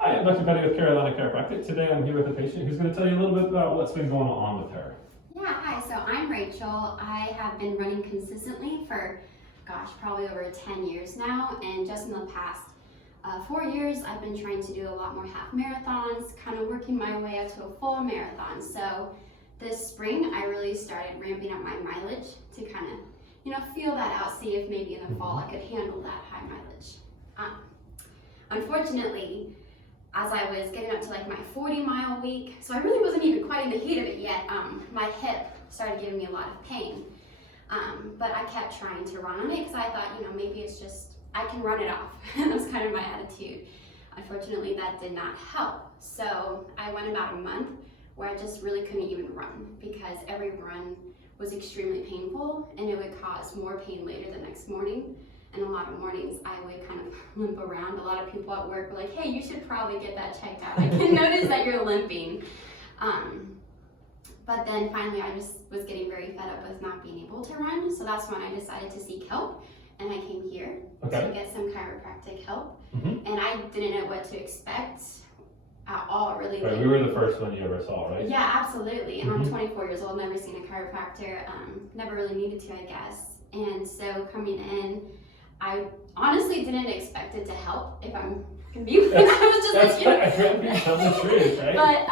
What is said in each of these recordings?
Hi, I'm Dr. Petty with Carolina Chiropractic. Today I'm here with a patient who's going to tell you a little bit about what's been going on with her. Yeah, hi, so I'm Rachel. I have been running consistently for, probably over 10 years now, and just in the past 4 years, I've been trying to do a lot more half marathons, kind of working my way up to a full marathon. So this spring, I really started ramping up my mileage to kind of, feel that out, see if maybe in the fall I could handle that high mileage. Unfortunately, as I was getting up to like my 40-mile week, so I really wasn't even quite in the heat of it yet, my hip started giving me a lot of pain. But I kept trying to run on it because I thought, maybe it's just, I can run it off. That's kind of my attitude. Unfortunately, that did not help. So I went about a month where I just really couldn't even run because every run was extremely painful and it would cause more pain later the next morning. And a lot of mornings I would kind of limp around. A lot of people at work were like, hey, you should probably get that checked out. I can notice that you're limping. But then finally I just was getting very fed up with not being able to run. So that's when I decided to seek help. And I came here to get some chiropractic help. And I didn't know what to expect at all, really. Right, we were the first one you ever saw, right? Yeah, absolutely. And I'm 24 years old, never seen a chiropractor, never really needed to, I guess. And so coming in, I honestly didn't expect it to help, if I'm gonna be honest. I was just tell the truth, right? But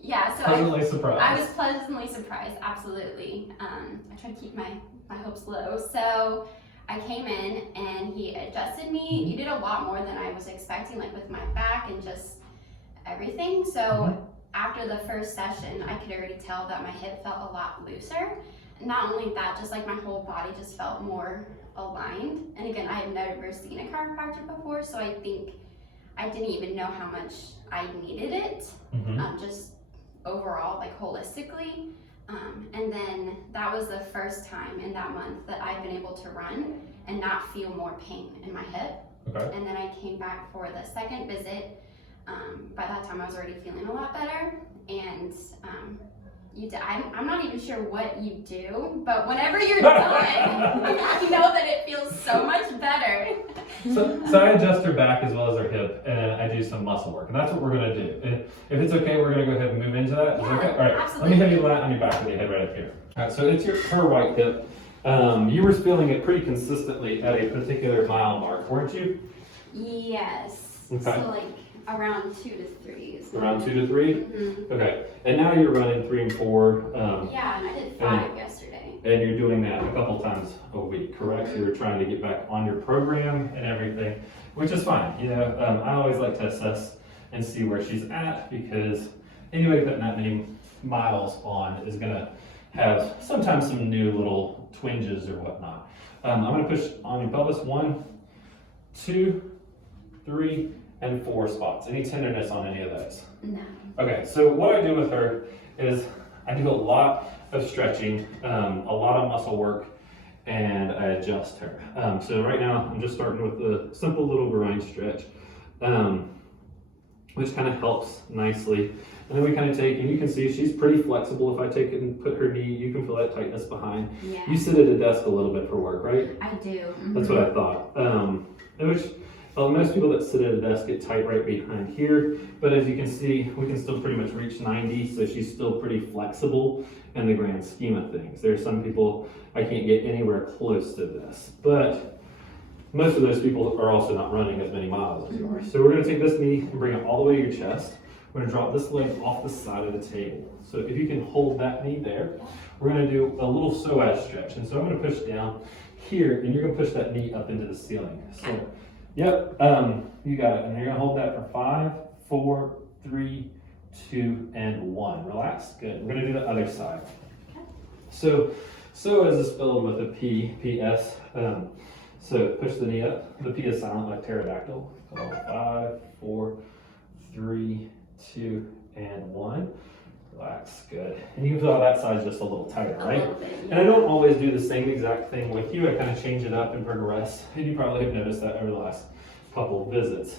yeah, so pleasantly surprised. I was pleasantly surprised, absolutely. I try to keep my hopes low. So I came in and he adjusted me. He did a lot more than I was expecting, like with my back and just everything. So after the first session, I could already tell that my hip felt a lot looser. Not only that, just like my whole body just felt more aligned. And again, I had never seen a chiropractor before, so I think I didn't even know how much I needed it, just overall, like holistically. And then that was the first time in that month that I've been able to run and not feel more pain in my hip. And then I came back for the second visit. By that time I was already feeling a lot better. And I'm not even sure what you do, but whenever you're done, I know that it feels so much better. So I adjust her back as well as her hip, and I do some muscle work, and that's what we're going to do. And if it's okay, we're going to go ahead and move into that. Yeah, okay? All right, absolutely. Let me have you lie on your back with your head right up here. All right, so it's her right hip. You were feeling it pretty consistently at a particular mile mark, weren't you? Yes. Okay. So like around 2 to 3. Around 2 to 3? Okay. And now you're running 3 and 4. Yeah, and I did 5 yesterday. And you're doing that a couple times a week, correct? So you're trying to get back on your program and everything, which is fine. I always like to assess and see where she's at because anybody putting that many miles on is going to have sometimes some new little twinges or whatnot. I'm going to push on your pelvis 1, 2, 3, and 4 spots. Any tenderness on any of those? No. Okay, so what I do with her is I do a lot of stretching, a lot of muscle work, and I adjust her. So right now I'm just starting with a simple little groin stretch, which kind of helps nicely. And then we kind of take, and you can see she's pretty flexible. If I take it and put her knee, you can feel that tightness behind. Yeah. You sit at a desk a little bit for work, right? I do. That's what I thought. Most people that sit at a desk get tight right behind here, but as you can see, we can still pretty much reach 90, so she's still pretty flexible in the grand scheme of things. There are some people I can't get anywhere close to this, but most of those people are also not running as many miles as you are. So we're going to take this knee and bring it all the way to your chest. We're going to drop this leg off the side of the table. So if you can hold that knee there, we're going to do a little psoas stretch. And so I'm going to push down here, and you're going to push that knee up into the ceiling. So, yep, you got it. And you're going to hold that for 5, 4, 3, 2, and 1. Relax. Good. We're going to do the other side. So psoas is spelled with a P, P-S. So push the knee up. The P is silent like pterodactyl. 5, 4, 3, 2, and 1. Relax, good. And you can feel how that side's just a little tighter, right? And I don't always do the same exact thing with you. I kind of change it up and progress. And you probably have noticed that over the last couple of visits.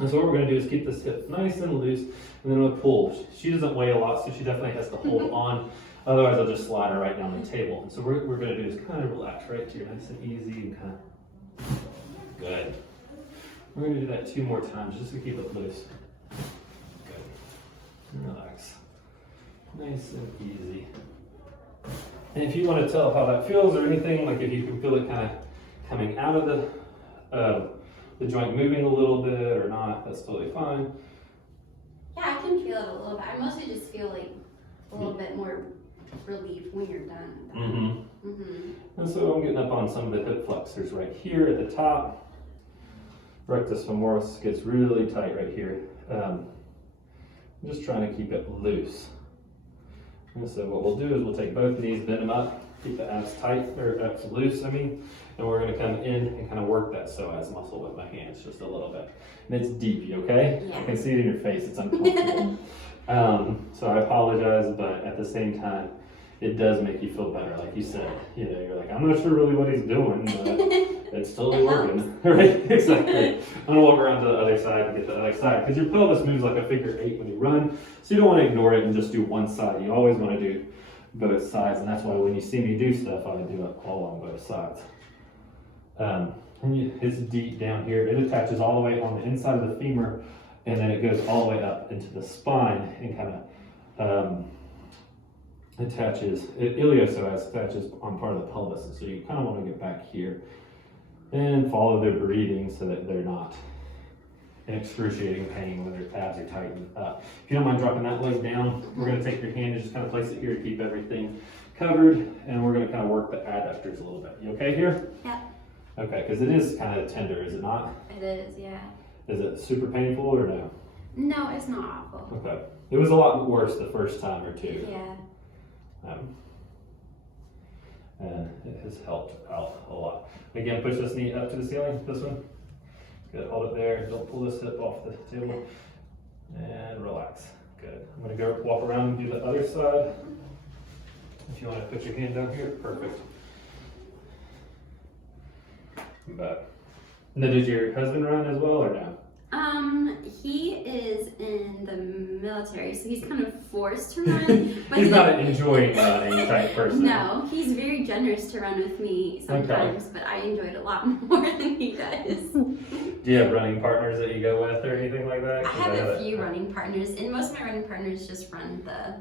And so what we're going to do is keep this hip nice and loose, and then we'll pull. She doesn't weigh a lot, so she definitely has to hold on. Otherwise, I'll just slide her right down the table. And so what we're going to do is kind of relax right here, nice and easy, and kind of good. We're gonna do that 2 more times just to keep it loose. Good. And relax. Nice and easy. And if you want to tell how that feels or anything, like if you can feel it kind of coming out of the joint moving a little bit or not, that's totally fine. Yeah, I can feel it a little bit. I mostly just feel like a little bit more relief when you're done. And so I'm getting up on some of the hip flexors right here at the top. Rectus femoris gets really tight right here. I'm just trying to keep it loose. And so what we'll do is we'll take both knees, bend them up, keep the abs tight, or abs loose, and we're gonna come in and kind of work that psoas muscle with my hands just a little bit. And it's deep, you okay? Yeah. I can see it in your face, it's uncomfortable. So I apologize, but at the same time, it does make you feel better. Like you said, you're like, I'm not sure really what he's doing, but it's totally working. Right, exactly. I'm gonna walk around to the other side and get the other side, because your pelvis moves like a figure 8 when you run, so you don't want to ignore it and just do one side. You always want to do both sides, and that's why when you see me do stuff, I do it all on both sides. It's deep down here. It attaches all the way on the inside of the femur, and then it goes all the way up into the spine and kind of iliopsoas attaches on part of the pelvis. And so you kind of want to get back here and follow their breathing so that they're not in excruciating pain when their abs are tightened up. If you don't mind dropping that leg down, we're going to take your hand and just kind of place it here to keep everything covered, and we're going to kind of work the adductors a little bit. You okay here? Yeah. Okay, because it is kind of tender, is it not? It is, yeah. Is it super painful or no? No, it's not awful. Okay. It was a lot worse the first time or two. Yeah. And it has helped out a lot. Again, push this knee up to the ceiling, this one. Good, hold it there. Don't pull this hip off the table. And relax. Good. I'm gonna go walk around and do the other side. If you want to put your hand down here, perfect. But now, did your husband run as well or no? He is in the military, so he's kind of forced to run. But He's not an enjoying running type person. No, he's very generous to run with me sometimes, but I enjoy it a lot more than he does. Do you have running partners that you go with or anything like that? I have a few running partners, and most of my running partners just run the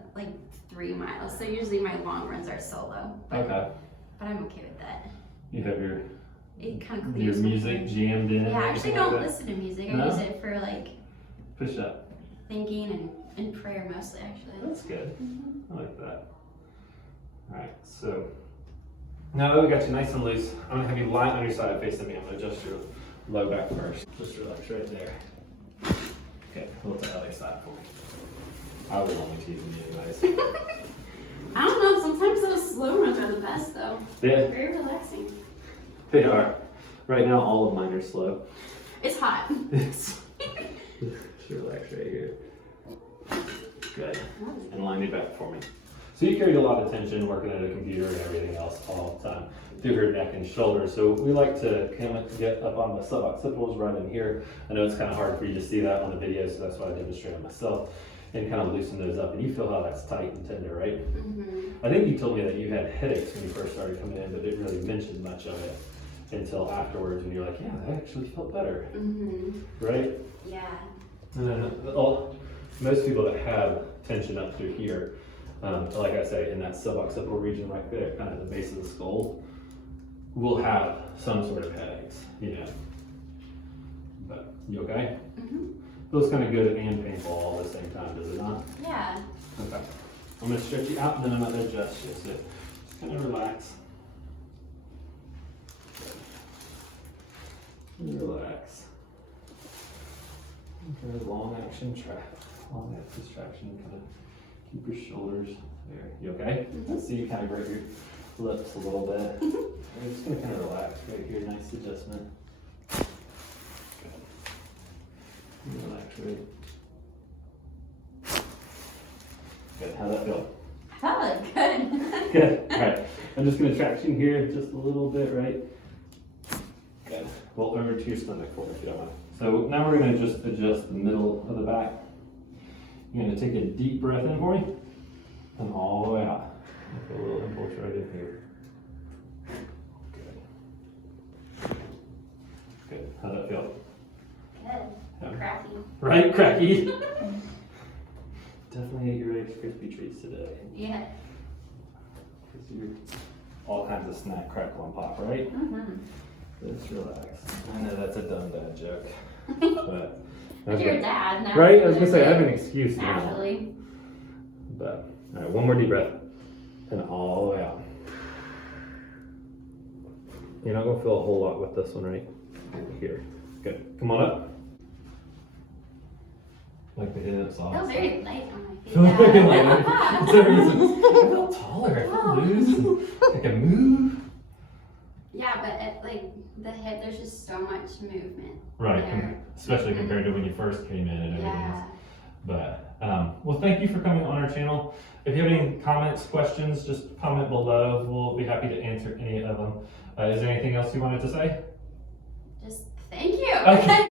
3 miles. So usually my long runs are solo. But I'm okay with that. You have your music jammed in. Yeah, I actually don't listen to music. I use it for push up, thinking and prayer mostly, actually. That's good. I like that. All right, so now that we got you nice and loose, I'm gonna have you lie on your side facing me. I'm gonna adjust your low back first. Just relax right there. Okay, hold the other side for me. I was only teasing you anyways. I don't know, sometimes those slow runs are the best though. Yeah. Very relaxing. They are. Right now, all of mine are slow. It's hot. Just relax right here. Good. And line it back for me. So you carried a lot of tension working at a computer and everything else all the time through her neck and shoulders. So we like to kind of get up on the suboccipitals right in here. I know it's kind of hard for you to see that on the video, so that's why I demonstrate it myself. And kind of loosen those up. And you feel how that's tight and tender, right? I think you told me that you had headaches when you first started coming in, but didn't really mention much of it until afterwards when you're like, yeah, I actually felt better. Right? Yeah. And then most people that have tension up through here, like I say, in that suboccipital region right there, kind of the base of the skull, will have some sort of headaches, But you okay? Feels kind of good and painful all at the same time, does it not? Yeah. Okay. I'm going to stretch you out and then I'm going to adjust you. So just kind of relax. And relax. Okay, long action traction. Kind of keep your shoulders there. You okay? I see you kind of grab your lips a little bit. You're just going to kind of relax right here. Nice adjustment. Relax, right? Good. How'd that feel? Felt good. Good. All right. I'm just going to traction here just a little bit, right? Good. Well, over to your stomach for me if you don't mind. So now we're going to just adjust the middle of the back. You're going to take a deep breath in for me and all the way out. Put a little impulse right in here. Good. Good. How'd that feel? Good. Cracky. Right, cracky. Definitely ate your Rice Krispie treats today. Yeah. Because you're all kinds of snack, crackle, and pop, right? Just relax. I know that's a dumb dad joke. But But you're a dad now. right? I was gonna say I have an excuse now. Naturally. But all right, one more deep breath. And all the way out. You're not gonna feel a whole lot with this one, right? Here. Good. Come on up. Like the hips off. Feel very light on my feet. Feel very now. light. For some reason, I feel taller. I feel loose. I can move. Yeah, but at like the hip, there's just so much movement. Right. there. Especially compared to when you first came in and everything Yeah. else. But well, thank you for coming on our channel. If you have any comments, questions, just comment below. We'll be happy to answer any of them. Is there anything else you wanted to say? Just thank you. Okay.